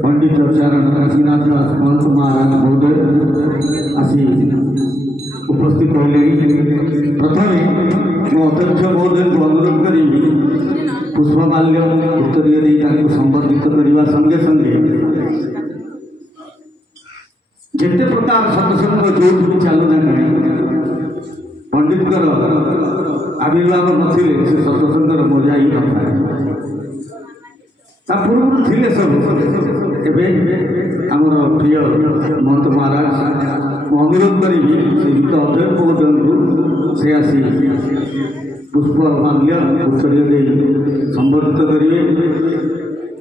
पंडित चरण काशीनाथ दास महंत महाराज महोदय आसी उपस्थित होले। प्रथम मो अध्यक्ष महोदय को अनुरोध करी पुष्पमाल्य उत्तरीय दे संबर्धित करने संगे संगे जिते प्रकार सत्संग जो भी चलू ना कहीं पंडित आविर्भाव नथिले से सत्संगर मजा ही नଥାଏ। पूर्व थे सब एवं आमर प्रिय महंत महाराज अनुरोध करी श्रीयुक्त अध्यक्ष महोदय से आसी पुष्पमाल्य उत्सर्ग दे संबर्धित करेंगे।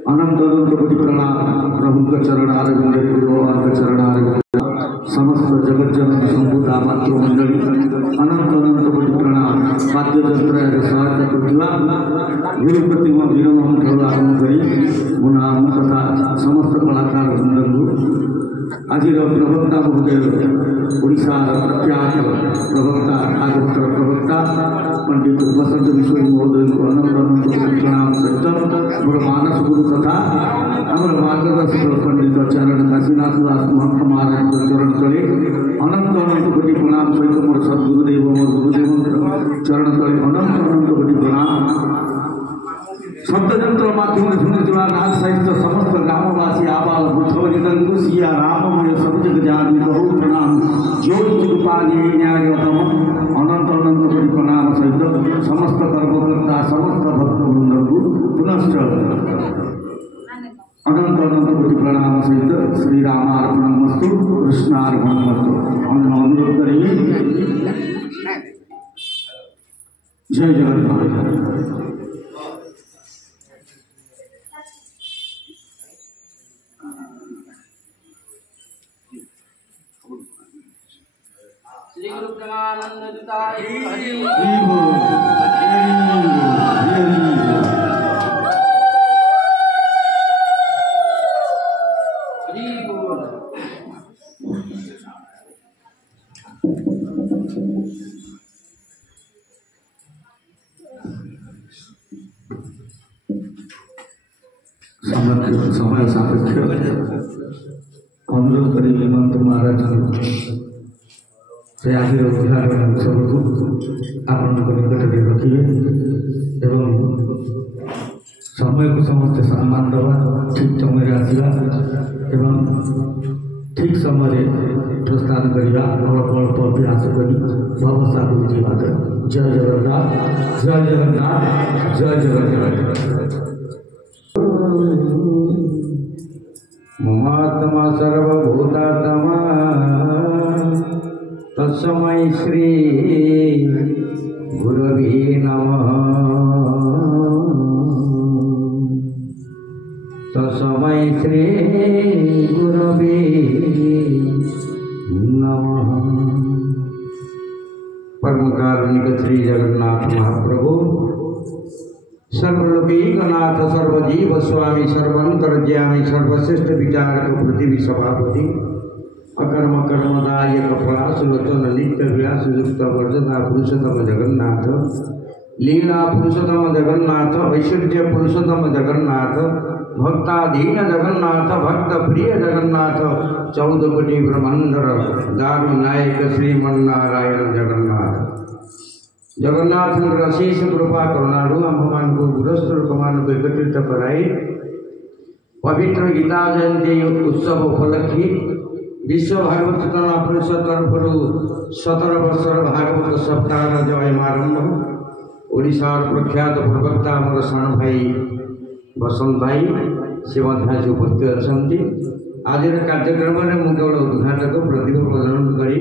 अनंत अनंत कोटि प्रणाम प्रभु चरण आरविंद भगवान चरण आरविंद समस्त जगत जनक संपूर्ण मातृ मंडली अनंत अनंत कोटि प्रणाम वाद्य यंत्र सहायता करथिबा गुरु प्रतिमा विनम ठाରୁ आरंभ करी मुनाम तथा समस्त कलाकार वृंद आज प्रवक्ता महोदय ओडिशा प्रख्यात प्रवक्ता भागवतर प्रवक्ता पंडित वसंत विश्व महोदय को अनंत अनंत प्रणाम सहित मोर मानस गुरु तथा आमर मार्गदर्शक पंडित चरण काशीनाथ दास महंत महाराज चरण तले अनंत अनंत कोटि प्रणाम सहित मोर सदगुरुदेव मोर गुरुदेव चरण तले अनंत अनंत कोटि प्रणाम। शब्दयंत्र माध्यम शुणुवा नाग साहित्य समस्त ग्रामवासी आबाल बुद्धवनितन सिया राममय सब जग जानी बहु प्रणाम ज्योति रूपाली न्यायतम अनंत अनंत कोटि प्रणाम सहित समस्त कर्मकर्ता समस्त भक्तवृंद को पुनश्च अनंत अनंत कोटि प्रणाम सहित श्री रामार्पणमस्तु कृष्णार्पणमस्तु हम अनुरोध करेंगे। जय जगन्नाथ। श्री गुरु प्रेमानंद दुताय हरि समय सापेक्ष अनुरोध करें हेमंत महाराज से आज उद्घाटन उत्सव को आपण निकट में रखिए एवं समय को समस्त सम्मान दवा ठीक समय आसवा एवं ठीक समय प्रस्थान करवा अल्प अल्प अभ्यास कर भवसा बुझा जय जगन्नाथ जय जगन्नाथ जय जगन्नाथ। ममात्मा सर्वभूतात्मा तस्मै श्री गुरवे नमः तस्मै श्री गुरवे नमः। परम कारुणिक श्री जगन्नाथ महाप्रभु सर्वलोकैकनाथ सर्वजीव स्वामी सर्वंतर्यामी सर्वश्रेष्ठ विचारक पृथ्वी सभापति अकर्म कर्मदायक फलासुलोचन नित्य व्यास युक्त वर्जता पुरुषोत्तम जगन्नाथ लीला पुरुषोत्तम जगन्नाथ ऐश्वर्य पुरुषोत्तम जगन्नाथ भक्ताधीन जगन्नाथ भक्त प्रिय जगन्नाथ 14 कोटि ब्रह्मांडर दारु नायक श्रीमन्नारायण जगन्नाथ जगन्नाथ अशेष कृपा करुणारू आम को गृहस्थ लोक मान एकत्रित कराई पवित्र गीता जयंती उत्सव उपलक्षी विश्व भागवत चेतना परिषद तरफ 17 वर्षर भागवत सप्ताह जयमारंभ ओडिशार प्रख्यात प्रवक्ता आमर साण भाई बसंत भाई से उपस्थित अच्छा आज कार्यक्रम में मुझे केवल उद्घाटक प्रतिभा प्रदान करी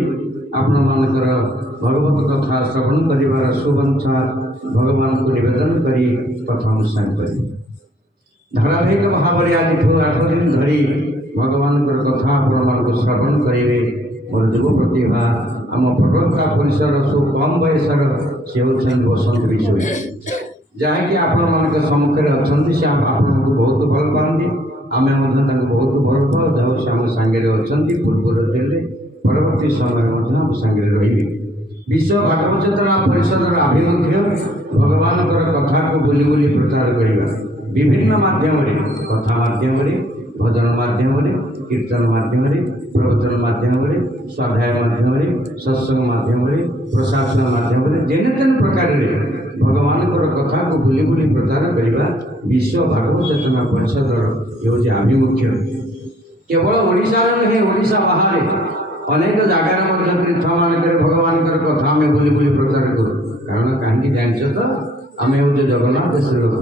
आपण मानकर भगवत कथा श्रवण कर शुभंसा भगवान को निवेदन करी कथा अनुष्ठान करी धारावाहिक भाव में आज 8 दिन धरी भगवान कथा आपण श्रवण करेंगे मोर युव प्रतिभा आम प्रवक्ता परिसर सो कम बयसर से होती बसंत विषय जहाँकि आपण मान सम्मुखें अच्छा से आपण को बहुत भल पाती आम बहुत भल पाओ जहाँ से आम सांगे अच्छा पूर्वर थे परवर्ती समय आम सांगे रही विश्व भागवत चेतना परिषद आभिमुख्य भगवान कथा को बुली बुली प्रचार करवा विभिन्न माध्यम कथा माध्यम भजन माध्यम कीर्तन माध्यम प्रवचन माध्यम स्वाध्याय माध्यम सत्संग माध्यम प्रशासन माध्यम जेने तेन प्रकार भगवान कथा को बुली बुली प्रचार करवा विश्व भागवत चेतना परिषद ये आभिमुख्य केवल ओडिशा नुहे ओडिशा बाहर अनेक जगार तीर्थ मानक भगवान कथा आम बुली बुली प्रचार करूँ कारण कहीं जान तो आम हूँ जगन्नाथ श्रीलोक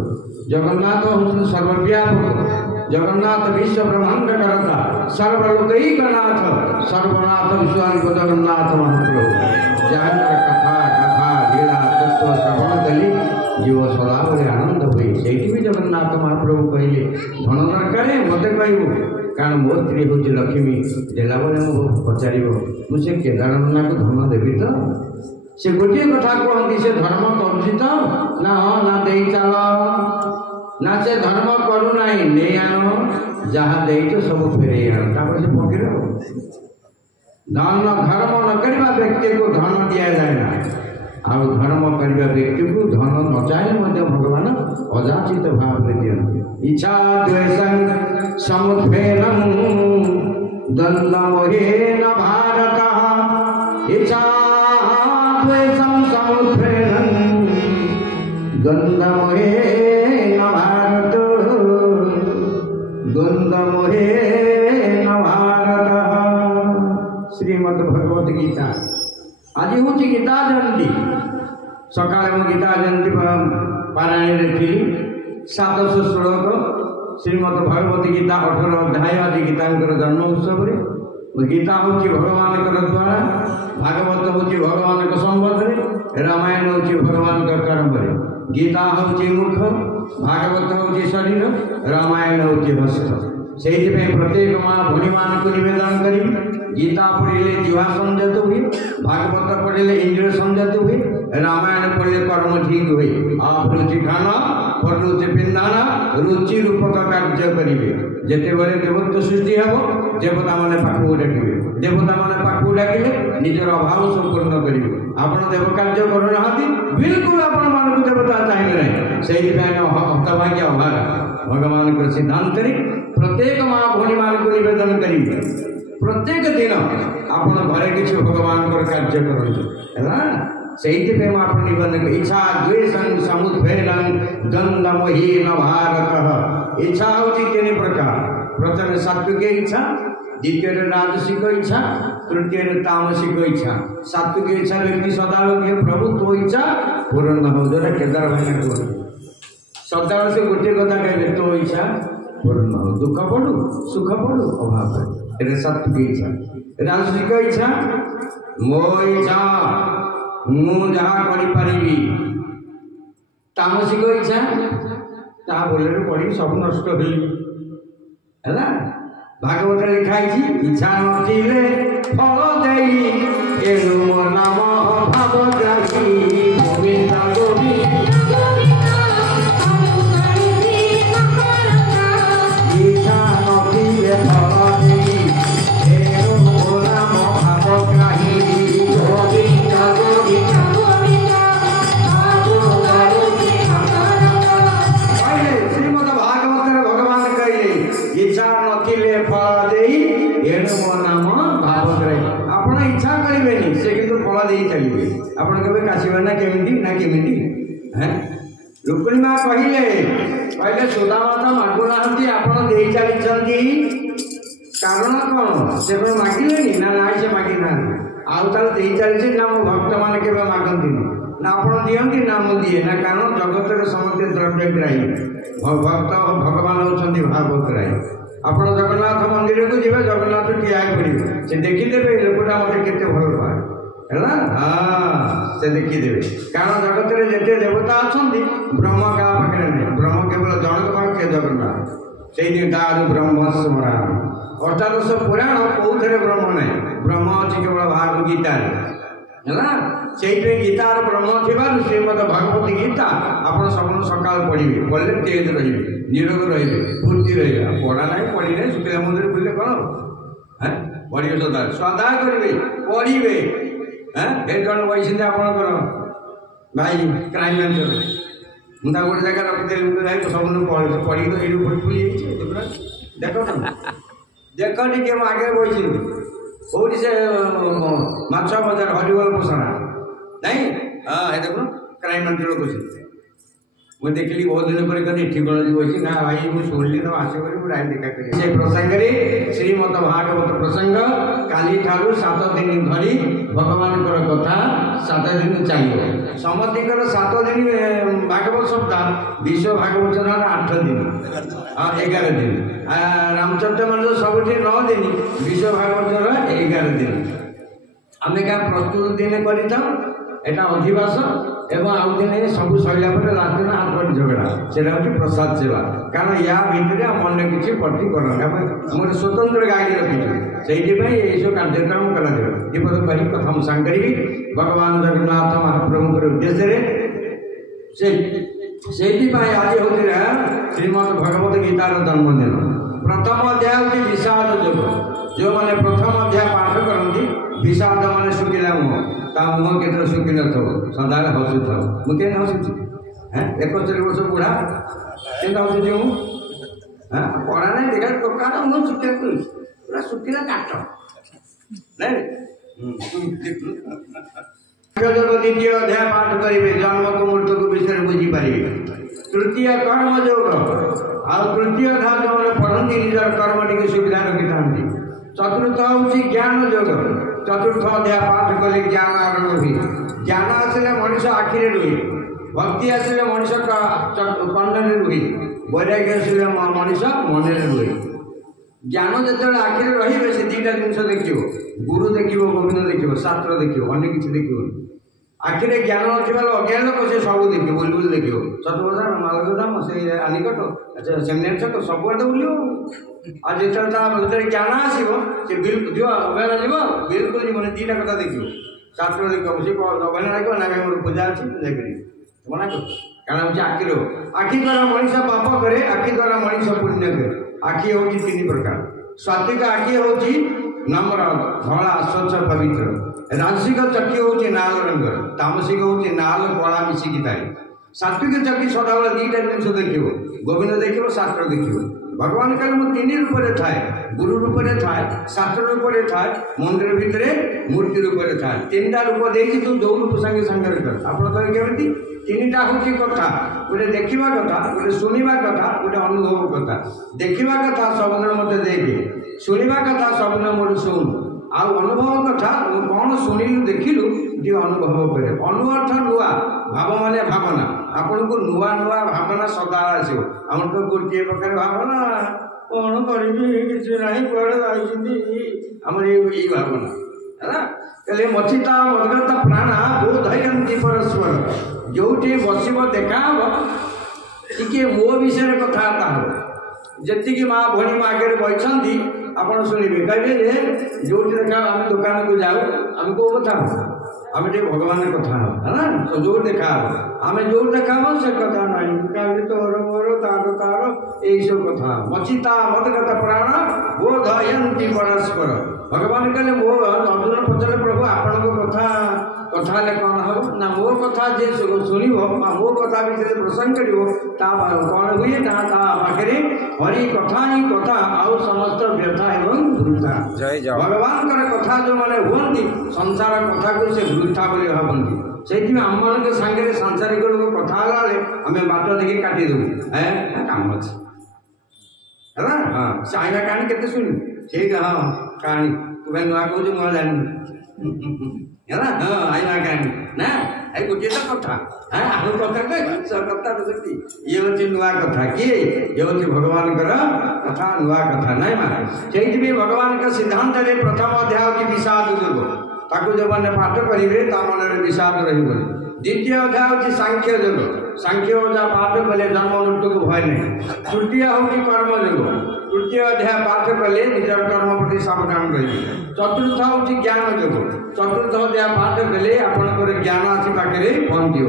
जगन्नाथ हूँ सर्वव्यापक जगन्नाथ विश्व ब्रह्मांड करता सर्वलोकैकनाथ सर्वनाथ विश्वानिक जगन्नाथ महाप्रभु जहाँ कथा कथा लीला तत्व श्रवण कली जीव सदाबले आनंद हुए से भी जगन्नाथ महाप्रभु कहले धन दरकार मत कहू कारण मो स्त्री हूँ लक्ष्मी देला बेले मुझे पचार मुझे केदारनाथ को धन देवी तो से गोटे कथा कहती से धर्म करुँ तो ना हाँ ना दे चल ना से धर्म करूना नहीं आन जहाँ दे तो सब फेरे आन से पकड़ धन धर्म न करवा व्यक्ति को धन दि जाए ना आउ धर्म करवा व्यक्ति को धन न चाहिए भगवान अजाचित भाव में दिखती इच्छा द्वेषं समुत्थेनं द्वन्द्वमोहेन भारत इच्छा द्वेषं समुत्थेनं द्वन्द्वमोहेन भारत द्वन्द्वमोहेन भारत। श्रीमद् भगवत गीता आज हूँ गीता जयंती सका गीता जयंती पारायण थी 700 श्लोक श्रीमद् भगवत गीता 18 अध्याय आज गीता जन्म उत्सव गीता हूँ भगवान द्वारा भागवत हूँ भगवान संबंध रामायण हूँ भगवान कर्म गीता हूँ मुख भागवत हूँ शरीर रामायण हूँ हस्त से प्रत्येक माँ भणी मान को निवेदन करी गीता पढ़िले जीवा संयत हुए भागवत पढ़िले इंद्रिय संयत हुए रामायण पढ़िले कर्म ठीक हुए आप रुचि खाना पर रुचि पिंधाना रुचि रूपक कार्य करेंगे जिते बड़े देवत्व सृष्टि हम देवता मैंने पाखक डाकिए देवता मैंने पाखक डाकिले निजर अभाव संपूर्ण करेंगे आपण देव कार्य करूना बिल्कुल आपण मान देवता चाहिए ना से हतभाग्य अभागा भगवान को सिद्धांत प्रत्येक माँ भणी मान को निवेदन करेंगे प्रत्येक दिन आपण घरे किसी भगवान कार्य करूँ से निबंधन इच्छा द्वेषं समुत्थेनं द्वन्द्वमोहेन भारत। इच्छा होती 3 प्रकार प्रथम सात्विक इच्छा द्वितीय राजसिक इच्छा तृतीय तामसिक इच्छा। सात्विक इच्छा व्यक्ति सदावें कहे प्रभु तो इच्छा पूर्ण हो जो केदार भाई सदावें से गोटे कथा कहे तो इच्छा ପୂର୍ଣ୍ଣ ହଉ। ଦୁଃଖ ପଡ଼ୁ ସୁଖ ପଡ଼ୁ ଅଭାବ ପଡ଼ୁ, ଏଇଟା ସାତ୍ଵିକ ଇଚ୍ଛା। ରାଜସିକ ଇଚ୍ଛା ମୋ ଇଚ୍ଛା ମୁଁ ଯାହା କରିପାରିବି। ତାମସିକ ଇଚ୍ଛା ତା ବୋଲେରୁ ପଡ଼ିକି ସବୁ ନଷ୍ଟ ହେଲି ହେଲା। ଭାଗବତରେ ଲେଖା ହେଇଛି ଇଚ୍ଛା ନଥିଲେ ଫଳ ଦେଇ ଏଣୁ ମୋ ନାମ ଭାବଗ୍ରାହୀ ଗୋବିନ୍ଦ ଗୋବିନ୍ଦ। ଇଚ୍ଛା ନଥିଲେ ଫଳ ଦେଇ ଏଣୁ ମୋ ନାମ ଭାବଗ୍ରାହୀ ଗୋବିନ୍ଦ ଗୋବିନ୍ଦ। ଶ୍ରୀମଦ ଭାଗବତରେ ଭଗବାନ କହିଲେ ଇଚ୍ଛା ନଥିଲେ ଫଳ ଦେଇ ଏଣୁ ମୋ ନାମ ଭାବଗ୍ରାହୀ। ଆପଣ ଇଚ୍ଛା କରିବେନି, ସେ କିନ୍ତୁ ଫଳ ଦେଇ ଚାଲିବେ। ଆପଣ କେବେ କାଶିବେ ନା କେମିତି ରୁକ୍ମିଣୀ ମା କହିଲେ ସୁଦାମା ତ ମାଗୁନାହାନ୍ତି, ଆପଣ ଦେଇ ଚାଲିଛନ୍ତି, କାରଣ କ'ଣ? ସେ କ'ଣ ମାଗିଲେନି ନା ନାଇଁ ସେ ମାଗି ନାହାନ୍ତି, ଆଉ ତାହେଲେ ଦେଇ ଚାଲିଛି ନା ମୋ ଭକ୍ତମାନେ କେବେ ମାଗନ୍ତିନି ନା ଆପଣ ଦିଅନ୍ତି ନା ମୁଁ ଦିଏ ନା? କାରଣ ଜଗତରେ ସମସ୍ତେ ଦ୍ରବ୍ୟଗ୍ରାହୀ, ଭକ୍ତ ଭଗବାନ ହେଉଛନ୍ତି ଭାବଗ୍ରାହୀ। ଆପଣ ଜଗନ୍ନାଥ ମନ୍ଦିରକୁ ଯିବେ, ଜଗନ୍ନାଥ ଠିଆ କରିବେ, ସେ ଦେଖିଦେବେ ଲୋକଟା ମୋତେ କେତେ ଭଲ ପାଏ ହେଲା। ସେ ଦେଖିଦେବେ, କାରଣ ଜଗତରେ ଯେତେ ଦେବତା ଅଛନ୍ତି ବ୍ରହ୍ମ କାହା ପାଖରେ ନାହିଁ। ବ୍ରହ୍ମ କେବଳ ଜଣକ ପାଖରେ ଜଗନ୍ନାଥ, ସେଇଠି ତାର ବ୍ରହ୍ମ ସ୍ମରଣ। ଅଷ୍ଟାଦଶ ପୁରାଣ କୋଉଥିରେ ବ୍ରହ୍ମ ନାହିଁ, ବ୍ରହ୍ମ ଅଛି କେବଳ ଭାଗବତ ଗୀତାରେ ହେଲା। ସେଇଥିପାଇଁ ଗୀତାର ବ୍ରହ୍ମ ଥିବାରୁ ଶ୍ରୀମଦ ଭଗବତୀ ଗୀତା ଆପଣ ସବୁଦିନ ସକାଳ ପଢ଼ିବେ, ପଢ଼ିଲେ ତେଜ ରହିବେ, ନିରୋଗ ରହିବେ, ଫୁର୍ତ୍ତି ରହିବେ। ଆଉ ପଢ଼ା ନାହିଁ ପଢ଼ି ନାହିଁ ଶୁଖିଲା ମନ୍ଦିର ବୁଲିଲେ କ'ଣ ପଢ଼ିବେ, ସଦା କରିବେ ପଢ଼ିବେ। ଏ ଜଣେ ବସିଛନ୍ତି ଆପଣଙ୍କର ଭାଇ କ୍ରାଇମ୍ ଆନ୍ସର, ମୁଁ ତାକୁ ଗୋଟେ ଜାଗାରେ ରଖିଦେଲି, ମୁଁ ଯାଇ ସବୁଦିନ ପଢ଼ିକି ତ ଏଇଠୁ ଫୁଲି ଯାଇଛି। ଦେଖ ଟିକେ ମୋ ଆଗରେ ବସିଛନ୍ତି, କୋଉଠି ସେ ମାଛ ବଜାର ହରିବଲ ପୋଷଣା ନାଇଁ, ଏ ଦେଖୁନ କ୍ରାଇମ୍ ଆନ୍ସର ବସିଛି। ମୁଁ ଦେଖିଲି ବହୁତ ଦିନ ପରେ କହିଲି ଏଠି କ'ଣ ବସିଛି ନା ଭାଇ ମୁଁ ଶୁଣିଲି ତ ଆସିବ ବୋଲି ମୁଁ ରାୟ ଦେଖା କରି ସେ ପ୍ରସଙ୍ଗରେ ଶ୍ରୀମଦ ଭାଗବତ ପ୍ରସଙ୍ଗ କାଲିଠାରୁ 7 ଦିନ ଧରି ଭଗବାନଙ୍କର କଥା 7 ଦିନ ଚାଲିବ। ସମସ୍ତଙ୍କର 7 ଦିନ ଭାଗବତ ସପ୍ତାହ, ବିଶ୍ୱ ଭାଗବତ 8 ଦିନ 11 ଦିନ, ରାମଚନ୍ଦ୍ର ସବୁଠି 9 ଦିନ, ବିଶ୍ୱ ଭାଗବତର 11 ଦିନ। ଆମେ କାହା ପ୍ରସ୍ତୁତ ଦିନେ କରିଥାଉ, এটা ଅଧିବାସ ଏବଂ ଆଉ ଦିନେ ସବୁ ସରିଲା ପରେ ଲାଷ୍ଟ ଦିନ ହାତ ଝଗଡ଼ା, ସେଇଟା ହେଉଛି ପ୍ରସାଦ ସେବା। କାରଣ ୟା ଭିତରେ ଆମ ଅନ୍ୟ କିଛି ପଟି କରନ୍ତି, ଆମେ ଗୋଟେ ସ୍ୱତନ୍ତ୍ର ଗାଈ ରଖିଛୁ, ସେଇଥିପାଇଁ ଏହିସବୁ କାର୍ଯ୍ୟକ୍ରମ କରାଯିବ। ଏପରି କହି କଥା ମୁଁ ସାଙ୍ଗ କରିବି ଭଗବାନ ଜଗନ୍ନାଥ ମହାପ୍ରଭୁଙ୍କର ଉଦ୍ଦେଶ୍ୟରେ। ସେଇଥିପାଇଁ ଆଜି ହେଉଛି ଶ୍ରୀମଦ ଭଗବତ ଗୀତାର ଜନ୍ମଦିନ। ପ୍ରଥମ ଅଧ୍ୟାୟ ହେଉଛି ବିଷାଦ ଯୋଗ। ଯେଉଁମାନେ ପ୍ରଥମ ଅଧ୍ୟାୟ ପାଠ କରନ୍ତି, ବିଷାଦ ମାନେ ଶୁଖିଲା ମୁହଁ, ତା ମୁହଁ କେତେ ଶୁଖି ନଥିବ, ସଦାବେଳେ ହସୁଥାଉ। ମୁଁ କେମିତି ହସୁଛି? 71 ବର୍ଷ ବୁଢ଼ା କେମିତି ହସୁଛି ମୁଁ? ପଢ଼ା ନାହିଁ ଦେଖା ଟୋକାଟା ମୁହଁ ଶୁଖିଲା କରୁଛି, ପୁରା ଶୁଖିଲା କାଠ ନାଇଁ। ଦ୍ୱିତୀୟ ଅଧ୍ୟାୟ ପାଠ କରିବେ, ଜନ୍ମକୁ ମୃତ୍ୟୁକୁ ବିଷୟରେ ବୁଝିପାରିବେ। ତୃତୀୟ କର୍ମ ଯୋଗ, ଆଉ ତୃତୀୟ ଅଧ୍ୟାୟ ଯେଉଁମାନେ ପଢ଼ନ୍ତି ନିଜର କର୍ମ ଟିକେ ସୁବିଧା ରଖିଥାନ୍ତି। ଚତୁର୍ଥ ହେଉଛି ଜ୍ଞାନ ଯୋଗ। ଚତୁର୍ଥ ଅଧ୍ୟାୟ ପାଠ କଲେ ଜ୍ଞାନ ଆରମ୍ଭ ହୁଏ। ଜ୍ଞାନ ଆସିଲେ ମଣିଷ ଆଖିରେ ରୁହେ, ଭକ୍ତି ଆସିଲେ ମଣିଷ କର୍ଣ୍ଣରେ ରୁହେ, ବୈରାଗ୍ୟ ଆସିଲେ ମଣିଷ ମନରେ ରୁହେ। ଜ୍ଞାନ ଯେତେବେଳେ ଆଖିରେ ରହିବେ ସେ ଦୁଇଟା ଜିନିଷ ଦେଖିବ, ଗୁରୁ ଦେଖିବ, ଗୋବିନ୍ଦ ଦେଖିବ, ଶାସ୍ତ୍ର ଦେଖିବ, ଅନ୍ୟ କିଛି ଦେଖିବନି। ଆଖିରେ ଜ୍ଞାନ ନଥିବା ଅଜ୍ଞାନ ଲୋକ ସେ ସବୁ ଦେଖିବ, ବୁଲି ଦେଖିବ, ସତବଜାର ମାଲଗୋଦାମ ସେ ଆଲିକଟ ସେମିନାରୀ ଛକ ସବୁଆଡ଼େ ବୁଲିବ। ଆଉ ଯେତେବେଳେ ତା ଭିତରେ ଜ୍ଞାନ ଆସିବ ସେ ଯିବ ଅଭୟାରଣ୍ୟ ଯିବ, ବିଲକୁଲ ଯିବନି, ଦୁଇଟା କଥା ଦେଖିବ, ଶାସ୍ତ୍ର ଦେଖିବ, ସେ ଅଭୟାରଣ୍ୟ ଲାଗିବ ନା ମୋର ପୂଜା ଅଛି ପୂଜା କରିବି ମନା କର। କାରଣ ହେଉଛି ଆଖିର, ଆଖି ଦ୍ୱାରା ମଣିଷ ପାପ କରେ, ଆଖି ଦ୍ୱାରା ମଣିଷ ପୁଣ୍ୟ କରେ। ଆଖି ହେଉଛି 3 ପ୍ରକାର। ସାତ୍ଵିକ ଆଖି ହେଉଛି ନମ୍ର, ଧଳା, ସ୍ୱଚ୍ଛ, ପବିତ୍ର। ରାଜସିକ ଚକ୍ଷୁ ହେଉଛି ନାଲ ରଙ୍ଗର, ତାମସିକ ହେଉଛି ନାଲ କଳା ମିଶିକି ଥାଏ। ସାତ୍ଵିକ ଚକ୍ଷୁ ସଦାବେଳେ 2ଟା ଜିନିଷ ଦେଖିବ, ଗୋବିନ୍ଦ ଦେଖିବ, ଶାସ୍ତ୍ର ଦେଖିବ। ଭଗବାନ କହିଲେ ମୁଁ 3 ରୂପରେ ଥାଏ, ଗୁରୁ ରୂପରେ ଥାଏ, ଶାସ୍ତ୍ର ରୂପରେ ଥାଏ, ମନ୍ଦିର ଭିତରେ ମୂର୍ତ୍ତି ରୂପରେ ଥାଏ। 3ଟା ରୂପ ଦେଇଛି, ତୁ ଯୋଉ ରୂପ ସାଙ୍ଗରେ କର। ଆପଣ କହିବେ କେମିତି? 3ଟା ହେଉଛି କଥା, ଗୋଟେ ଦେଖିବା କଥା, ଗୋଟେ ଶୁଣିବା କଥା, ଗୋଟେ ଅନୁଭବ କଥା। ଦେଖିବା କଥା ସବୁଦିନ ମୋତେ ଦେଖେ, ଶୁଣିବା କଥା ସବୁଦିନ ମୋର ଶୁଣୁ, अनुभव कथा कौन शुणिलु देखिलु जो अनुभव करे अनु अर्थ नुआ भाव माने भावना आपन को नुआ नुआ भावना सदा आसो हम तो गोटे प्रकार भावना कौन करी किसी नहीं कुआड़े जाइछिंदी हमर ये भावना है ना कले मचिता मदगता प्राणा बोधयंती परस्पर जोटी बसिब देखा टिके मो विषय कथबार्ता हो जी माँ भणी आगे बही आपड़ शुणे कहे जो देखा आम दुकान को जाऊ आम कौ कथा आम भगवान कथा है ना तो जो देखा आम जो देखा से कथा ना तोर मोर तार तार यही सब कथा मचिता मदगत प्राण बोधयंती परस्पर भगवान कहले मो अर्जुन पचारे प्रभु आपण कथा कथा कौन हम ना मो कथा जे शुणव मो कथा विषय प्रसंग कर कौन हुए ना पाखे हरि कथा ही कथा आउ समस्त व्यथा एवं वृथा भगवान कथा जो मैंने हमें संसार कथा को से वृथा बोली भावती से आम मान सागे सांसारिक लोग कथा आम बाट देखिए काटी देव है काम अच्छे है हाँ से आईना कहानी केते शुणु ठीक हाँ कहानी तुम्हें नुआ कहूँ मुझे जानी है ना हाँ आईना कहानी ना आई गोटे तो कथा हाँ आम कथा कथा तो ये हूँ नुआ कथा किए ये हूँ भगवान कथा नुआ कथा ना माँ से भगवान का सिद्धांत प्रथम अध्याय की विषाद जोग ताकू जो मैंने पाठ करेंगे मन विषाद रही द्वितीय अध्याय हूँ सांख्य जोग सांख्य जहाँ पाठ कले जन्म मृत्यु को भय नहीं तृतीय हूँ कर्म जोग तृतीय अध्याय पाठ कले निजर कर्म प्रति सावधान रही चतुर्थ हूँ ज्ञान जोग चतुर्थ अध्याय पाठ कले आपंकर ज्ञान आसी पाखे पहुँचो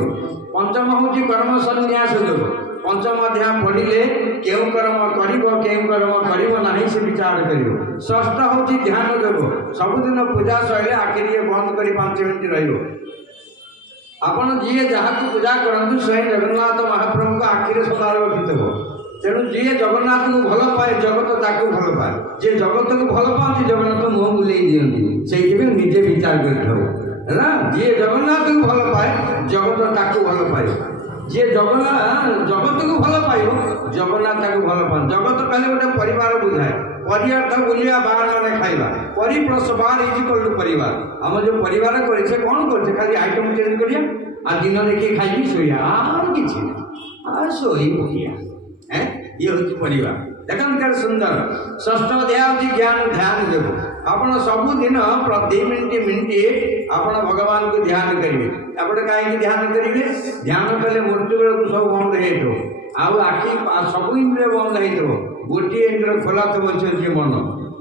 पंचम हूँ कर्म संन्यास जोग पंचम अध्याय पढ़िले केउ कर्म करिब नहीं से विचार करियो षष्ठ हूँ ध्यान जोग सबुदिन पूजा सैले आखिरी बंद कर 5 मिनट रहियो आपण जी जहाँ को पूजा करंतु स्वयं जगन्नाथ महाप्रभु को आखिरी सदा रखिथ तेणु जी जगन्नाथ को भल पाए जगत ताकू भल पाए जी जगत को भल पाती जगन्नाथ मुह बुले दिखती से निजे विचार कर ना जी जगन्नाथ को भल पाए जगत ताकू भल पाए जी जगन्नाथ जगत को भल पाइब जगन्नाथ ताकू भल पाए जगत कहले गोटे परिवार बुझाए परिवार बुलिया बाहर मैंने खाइबा परि प्लस बार इज इक्वल टू परिवार आम जो परिवार करे कौन करे खाली आइटम चेंज करिया आ दिन देखिए खाई सोया आर किसी ना सोई बुलिया है ये हूँ परिवार देखन कर सुंदर षष्ठ अध्याय ज्ञान ध्यान जोग आप सबुदिन प्रति मिनिट आप भगवान को ध्यान करेंगे आपटे कहीं ध्यान करेंगे ध्यान कले मृत्यु बेलू सब बंद हो आखि सब इंद्रिय बंद हो गोटे इंद्रिय खोला थी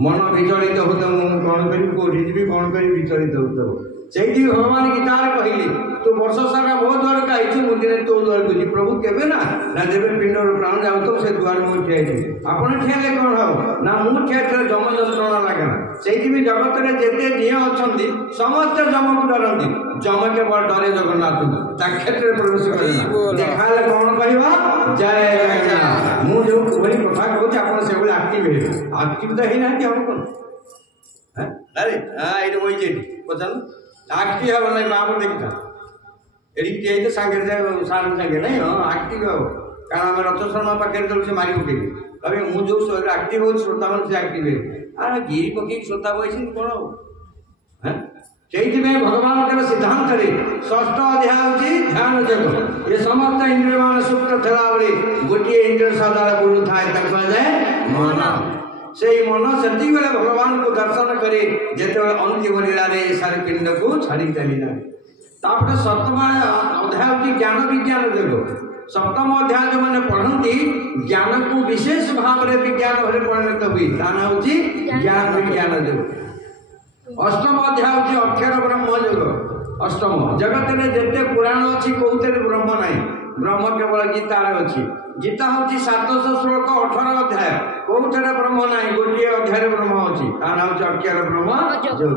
मन विचलित होता मुझे कौन करी कौटी जी कौन कर विचलित होता से भगवान गीतार कहली तो वर्ष सारा बहुत द्वार कही मुझे तो द्वार को प्रभु केवे ना जब पिंडर प्राण जाऊ से द्वार मुझे ठिया आपड़ ठियाले कौन हम ना मुझे ठिया जम जंत्रणा लगे ना से जगत में जिते झील अच्छा समस्ते जम को डरती जम केवल डरे जगन्नाथ क्षेत्र में प्रवेश कर देखा कौन कह जय मुझे भाई कथा कहूँ आप से आक्टिव आक्टिव तो है हम कौन अरे हाँ ये वही पचार आक्टिव हम ना बाबू देखता ये सागे सार सागे नहीं हाँ आक्टिव हम कारण आम रथ शर्मा पाखे से मारी पकड़े कहे मुझे जो शरीर आक्टिव हो श्रोता मन से आक्टिव है गिरी पकई श्रोता बही कौन हाँ से भगवान का सिद्धांत षष्ठ अध्याय हूँ ध्यान जग ये समस्त इंद्रिय मान सुप्त थेला गोटे इंद्रिय सदा गुरु थाए मन से मन से भगवान को दर्शन करे जिते अंतिम लीला सारे पिंड को छाड़ी चलीला तापर सप्तम अध्याय हूँ ज्ञान विज्ञान जोग सप्तम अध्याय जो मैंने पढ़ती ज्ञान को विशेष भाव में विज्ञान भाव परिणत हुई ताना हूँ ज्ञान विज्ञान जोग अष्टम अध्याय हूँ अक्षर ब्रह्म जोग अष्टम जगत में जिते पुराण अच्छी कौते ब्रह्म ना ब्रह्म केवल गीतार अच्छी गीता हूँ 700 श्लोक 18 अध्याय कौटे ब्रह्म ना गोटे अध्याय ब्रह्म अच्छी ताना हूँ अक्षर ब्रह्म जोग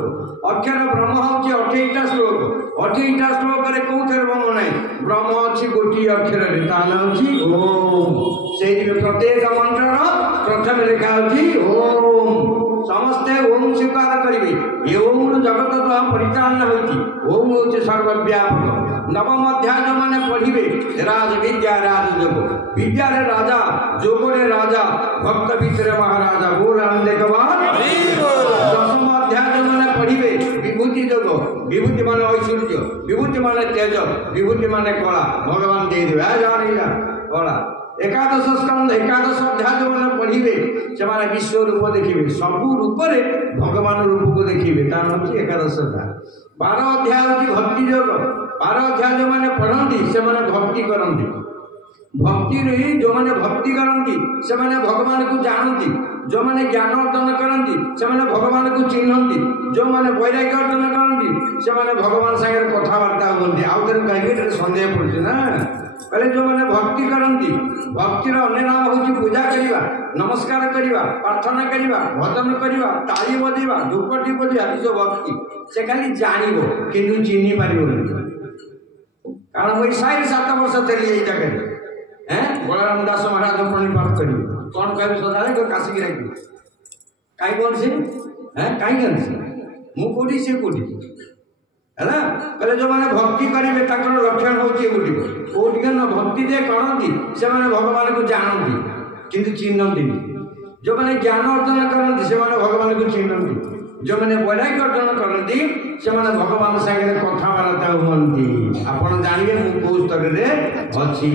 अक्षर ब्रह्म हूँ 28टा श्लोक 28टा श्लोक कौटे ब्रह्म ना ब्रह्म अच्छी गोटे अक्षर ताना हूँ ओम से प्रत्येक मंत्र प्रथम लिखा ओम समस्ते ओम स्वीकार करेंगे ये ओम जगत तो परिचालन होती ओम हूँ सर्वव्यापक नवम अध्याय जो मैंने पढ़े राज विद्या राज जोग विद्या रे राजा जोग रे राजा भक्त विचरे महाराजा बोल आनंद के बाद दसम अध्याय जो मैंने विभूति मान ऐश्वर्य विभूति मान तेज विभूति मान कला भगवान देदेवे जाना कला एकादश स्कंद एकादश अध्याय जो मैंने पढ़े से विश्व रूप देखिए सबू रूप भगवान रूप को देखिए तार हूँ एकादश अध्याय 12 अध्याय हूँ भक्ति योग 12 अध्याय जो मैंने पढ़ती से भक्ति करती भक्ति जो मैंने भक्ति करती से भगवान को जानती जो मैंने ज्ञान अर्जन करती से भगवान को चिन्हती जो मैंने वैराग्य अर्जन करती से भगवान सागर कथबार्ता हमें आउ थे कहीं सन्देह पड़े ना कहले जो मैंने भक्ति करती भक्तिर अन्य नाम हूँ पूजा करवा नमस्कार करवा प्रार्थना करवा भजन करवा ताली बजेवा धूपटी बजेवा जो भक्ति से खाली जान कि चिन्ह पार कारण मुझे 7 वर्ष थी यही जगह बलराम दास महाराज प्रणिपात करी कौन कह सदा काशिकी रखी कहीं कौन से कहीं मुझे से कौटी है कहले जो मैंने भक्ति करेंगे लक्षण हूँ कौटी न भक्ति जे करती से भगवान को जानती किंतु चिन्हती जो मैंने ज्ञान अर्जन करती से भगवान को चिन्हती जो मैंने वैराग्य अर्जन करती से भगवान सागर कथबार्ता हमें आपड़ जानवे मुझे कौ स्तर में अच्छी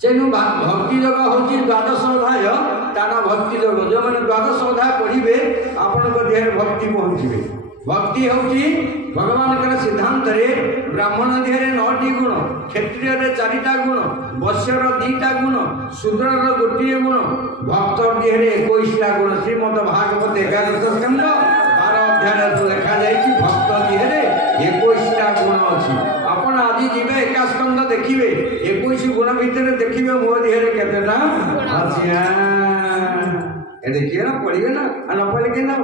से भक्ति योग हूँ द्वादश अध्याय तार भक्ति योग जो मैंने द्वादश अध्याय पढ़े आपण देह भक्ति पहुँचे भक्ति हूँ भगवान सिद्धांत ब्राह्मण देह 9टी गुण क्षत्रिय 4टा गुण वैश्यर 2टा गुण शूद्र 1 गुण भक्त देह 21टा गुण श्रीमद भागवत 11 स्कंद 12 अध्याय लिखा जाए भक्त देह 21टा गुण अच्छी आपण आज जीवे एका स्कंद देखिए 21 गुण भितर देखिए मो देह केतेटा अच्छी देखिए ना पढ़िए ना न पढ़े कि ना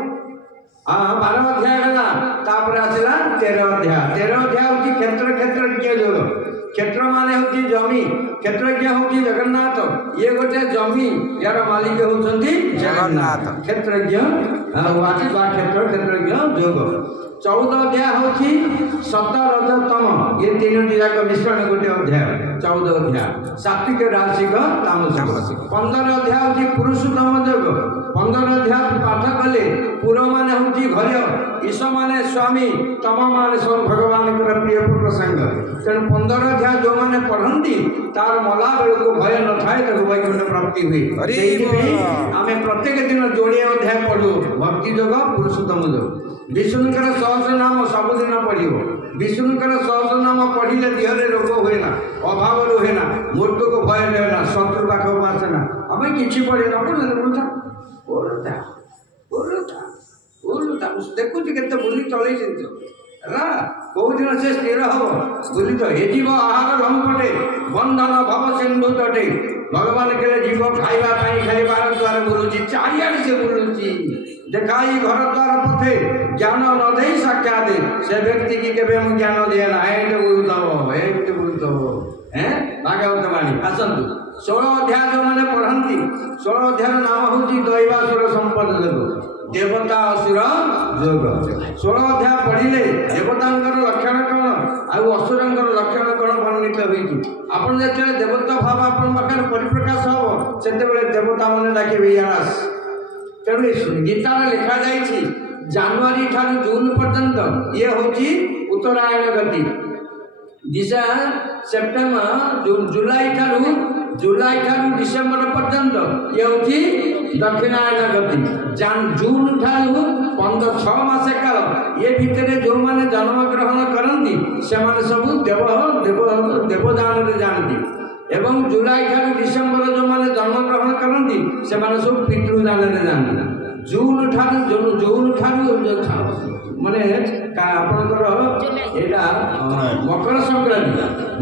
12 अध्याय गला तापर आसला 13 अध्याय हूँ क्षेत्र क्षेत्रज्ञ योग क्षेत्र माने हूँ जमी क्षेत्रज्ञ हूँ जगन्नाथ ये गोटे जमी यार मालिक होती जगन्नाथ क्षेत्रज्ञ क्षेत्र क्षेत्रज्ञ योग 14 अध्याय हूँ सत रजतम ये 3टी जाक मिश्रण गोटे अध्याय 14 अध्याय सात्विक राशिक तामसिक 15 अध्याय हूँ पुरुषोत्तम योग 15 अध्याय पाठ कले पुर मान हूँ घर ईश मान स्वामी तम मान सब भगवान प्रिय प्रसंग तेणु 15 अध्याय जो मैंने पढ़ती तार मला बेल को भय न थाए वैकुंठ प्राप्ति हुई आम प्रत्येक दिन जोड़े अध्याय पढ़ू भक्ति योग पुरुषोत्तम योग विष्णुकर सहस्र नाम सबुदिन पढ़ विष्णुकर सहस्र नाम पढ़ले देहरे रोग हुए ना अभाव रुहे ना मृत्यु को भय रहे ना शत्रु पाख आसे ना आम कि पढ़े ना देखुच के बुली चल कौ दिन से स्थिर हम बुली तो हे जीव आहार लंपटे बंधन भव सिंधु तटे भगवान के जीव खाइबा खाली बार द्वार बुलुची चारिआड़ से बुलुची देखाई घर द्वार पथे ज्ञान न दे साक्षात से व्यक्ति की केवे मु ज्ञान दिए ना बुलुतब भागवत वाणी आसतु 16 अध्याय जो मैंने पढ़ती 16 अध्याय नाम हूँ दैवासुर संपद योग देवता असुर योग 16 अध्याय पढ़ले देवतांकर लक्षण कौन आउ असुरंकर लक्षण कौन वर्णित होती आपन जो देवता भाव आपन पाखे परिप्रकाश हम से देवता मैंने डाके यास तेणु गीतार लिखा जाइए जनवरी ठारू जून पर्यंत ये हूँ उत्तरायण गति दिशा सेप्टेम्बर जुलाई ठारू डिसेम्बर पर्यंत ये हूँ दक्षिणायन गति जून ठारू 6 मास काल ये भितर जो मैंने जन्म ग्रहण करती से सब देवदान जानती एवं जुलाई ठारू डिसेम्बर जो मैंने जन्म ग्रहण करती से सब पितृदान जानती जून ठारू माने आपणकर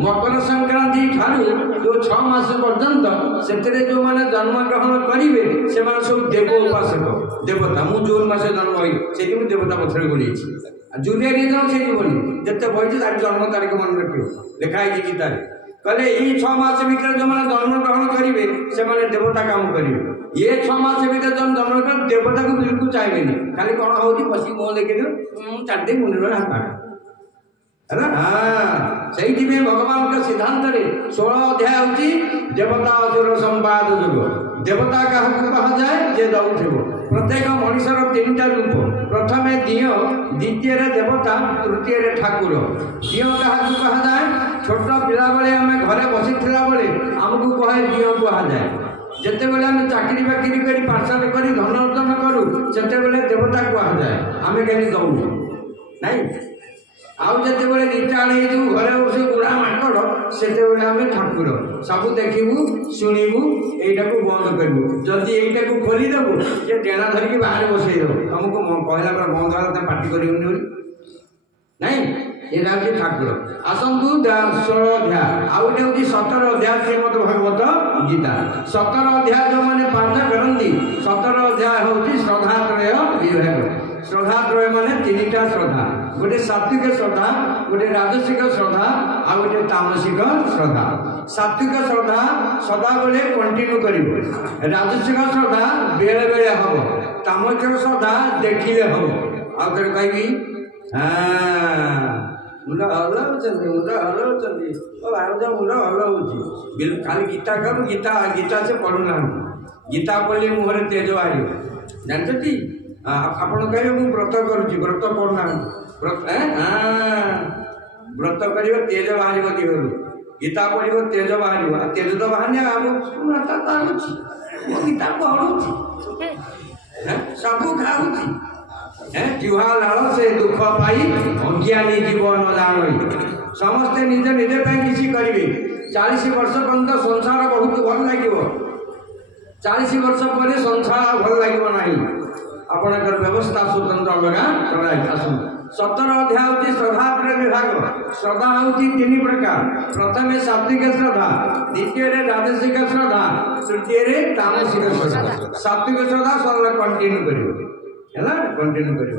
मकर संक्रांति ठारू जो 6 मास पर्यंत से जो मैंने जन्म ग्रहण करेंगे से सब देव उपासक देवता मु जून मास जन्म हुई से देवता पथर गोली जुलाई दिन से जिते बही जन्म तारीख मन रख लिखाई गीतार कहले यही 6 मास भर जो मैंने जन्म ग्रहण करेंगे से देवता काम करेंगे ये 6 मास भर जन जन्म कर देवता को बिल्कुल चाहिए खाली कौन हो बस मुँह देखिए 4 दिन मुंडे हाथ है हाँ से भगवान का सिद्धांत 16 अध्याय हूँ देवता असुर संवाद योग देवता क्या कहुए जे दौथिब प्रत्येक मनुष्यर 3टा रूप प्रथम दिय द्वितीय देवता तृतीय ठाकुर दिय क्या कहुए छोट पिला बेले आम घरे बसी बेले आमको कहे दिय कहुए जिते बेले आम चाकरी बाकरी कर पाठशाला कर धन अर्जन करूँ से देवता कहुए आम कहीं दौन नाई आउ जिते बेले रिटायर्ड हो घरे बस बुढ़ा माकड़ से आम ठाकुर सब देखू शुणु यहीटा को बंद करूँ जदि यहीटा को खोलीदेबू ये टेणा धरिकी बाहर बसईदेव तुमको कहला पर बंद होला पार्टी कर नाई ये ठाकुर आसतु 16 अध्याय आउ गोटे हूँ 17 अध्याय श्रीमद भागवत गीता 17 अध्याय जो मैंने पाठ करती 17 अध्याय हूँ श्रद्धात्रय विभाग श्रद्धात्रय माने 3टा श्रद्धा गोटे सात्विक श्रद्धा गोटे राजसिक श्रद्धा आ गोटे तामसिक श्रद्धा सात्विक श्रद्धा सदा बेले कंटिन्यू कर राजसिक श्रद्धा बेले बेले हम तामसिक श्रद्धा देखिले हम आ कहि मुंड हल्लाउछन्ति मुंड हल्लाउछि खाली गीता करू गीता गीता से पढ़ुना गीता पढ़ले मुहरे तेज बाहर जानते आपण कहे मुझे व्रत करुच्ची व्रत पढ़ना व्रत कर तेज बाहर देहर गीता पढ़ तेज बाहर तेज तो बाहर गीता पढ़ुची सब खाऊँगी जुहा लाल से दुख पाई अज्ञानी जीव न जान समस्ते निज निजे किसी करेंगे 40 वर्ष पर्यंत संसार बहुत भल लगे 40 वर्ष पर संसार भल लगे ना आपणकर व्यवस्था स्वतंत्र अलगा कराई 17 अध्याय हूँ श्रद्धात्रय विभाग श्रद्धा हूँ 3 प्रकार प्रथम सात्विक श्रद्धा द्वितीय राजसिक श्रद्धा तृतीय तामसिक श्रद्धा सात्विक श्रद्धा सब कंटिन्यू कर कंटिन्यू कर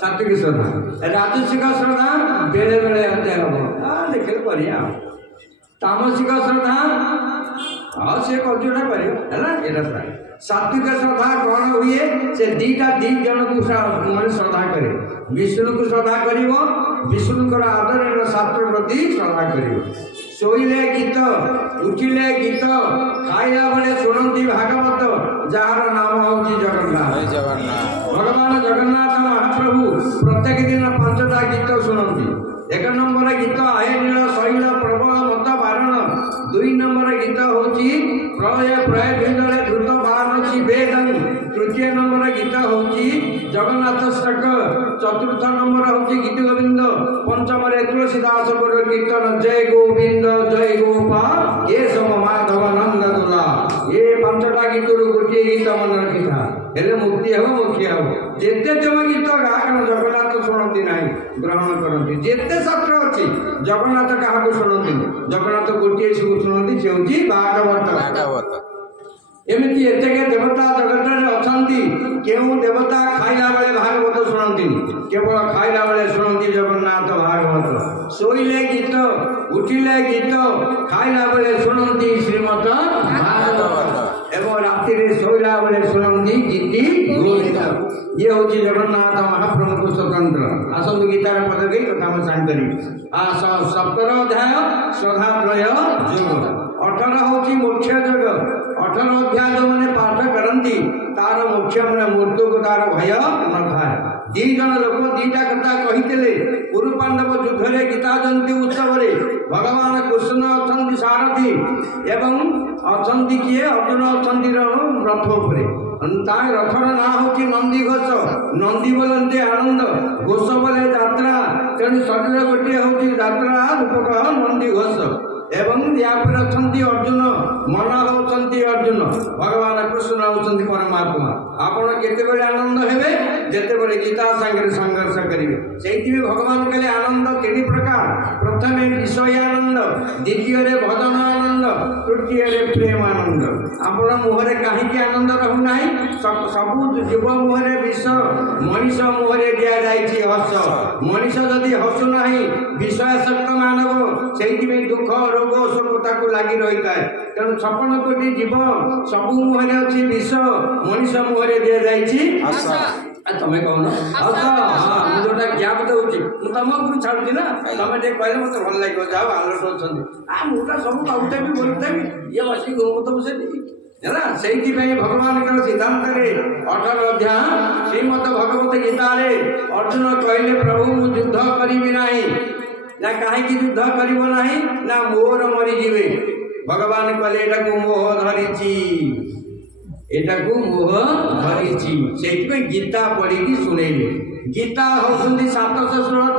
सात्विक श्रद्धा राजसिक श्रद्धा बेले बेले हत्या हम देखे कर तामसिक श्रद्धा हाँ से कौटा कर सात्विक श्रद्धा कौन हुए से दीटा जन को मैंने श्रद्धा करे विष्णु को श्रद्धा कर विष्णुकर आदर शास्त्र प्रति श्रद्धा कर शोले गीत उठिले गीत खाइला बेले शुणती भागवत जार नाम हूँ जगन्नाथ भगवान जगन्नाथ महाप्रभु प्रत्येक दिन 5टा गीत शुणती 1 नंबर गीत आय नील शैल प्रबल मत बारण 2 नंबर गीत हूँ प्रलय प्रय बिंदे द्रुत बारणी वेदन तृतीय नंबर गीत हूँ जगन्नाथ स्तक 4th नंबर हूँ गीत गोविंद 5म तुलसीदास कीर्तन जय गोविंद जय गोपाल ये सब माधव नंद दुला ये 5टा गीत गोटे गीत मन रखी था हेले मुक्ति हम मुख्य हम जिते जब गीत गायक जगन्नाथ शुणती ना ग्रहण करती जिते शास्त्र अच्छी जगन्नाथ क्या शुणती जगन्नाथ गोटे शुणती से हूँ भागवत एमती एत देवता जगत में अच्छा क्यों देवता खाइला बेले भागवत शुणती केवल खाइला बेले शुणती जगन्नाथ भागवत शोले गीत उठिले गीत खाइला बेले शुणती श्रीमद भागवत एवं राति शोला बेले शुणती गीति गोविंद ये हूँ जगन्नाथ महाप्रभु को स्वतंत्र आसतु गीतार पद गई कथा में साइन करी 17 अध्याय श्रद्धात्रय योग 18 हूँ मुख्य जग 18 अध्याय जो मैंने पाठ करती तार मुख्य मैंने मृत्यु को तार भय न था 2 जन लोक 2टा कथा कही कुरु पांडव युद्ध में गीता जयंती उत्सव भगवान कृष्ण अच्छा सारथी एवं अच्छा किए अर्जुन अच्छा रथ उपर रथर ना हूँ नंदी घोष नंदी बोलते आनंद घोष बोले यात्रा तेणु शरीर गोटे हूँ यात्रा रूपक नंदी घोष एवं यापर अच्छा अर्जुन मन होती अर्जुन भगवान कृष्ण होती परमात्मा आपण केते आनंद हेबे जेते बड़े गीता संगे संघर्ष करेंगे से भगवान कहले आनंद 3 प्रकार प्रथम विषय आनंद द्वितीय भजन आनंद तृतीय प्रेम आनंद आपण मुहरे कहीं आनंद रहूना सब जीव मुहरे विष मनीष मुहरे दि जाए हस मनीष जदि हसुना विषयासक्त मानव से दुख रोग शोक लगी रही है तेणु 56 कोटी जीव सब मुहरे अच्छी विष मनीष मुहरे दि जाए तमें कहन जोटा ज्ञाप दूसरी तुम उपरू छाड़ी ना तुम टे कहले मत भल लगे जाओ आलर्ट अच्छा मुझा सब कहते भी बोलते ये बस गोमत बसे ହେଲା। ସେଇଥିପାଇଁ ଭଗବାନଙ୍କର ସିଦ୍ଧାନ୍ତରେ 18 ଅଧ୍ୟାୟ ଶ୍ରୀମଦ ଭଗବତ ଗୀତାରେ ଅର୍ଜୁନ କହିଲେ ପ୍ରଭୁ ମୁଁ ଯୁଦ୍ଧ କରିବି ନାହିଁ। ନା କାହିଁକି ଯୁଦ୍ଧ କରିବ ନାହିଁ? ନା ମୋର ମରିଯିବେ। ଭଗବାନ କହିଲେ ଏଟାକୁ ମୋହ ଧରିଛି, ଏଟାକୁ ମୋହ ଧରିଛି। ସେଇଥିପାଇଁ ଗୀତା ପଢିକି ଶୁଣେଇଲେ। ଗୀତା ହଉଛନ୍ତି 700 ଶ୍ଲୋକ,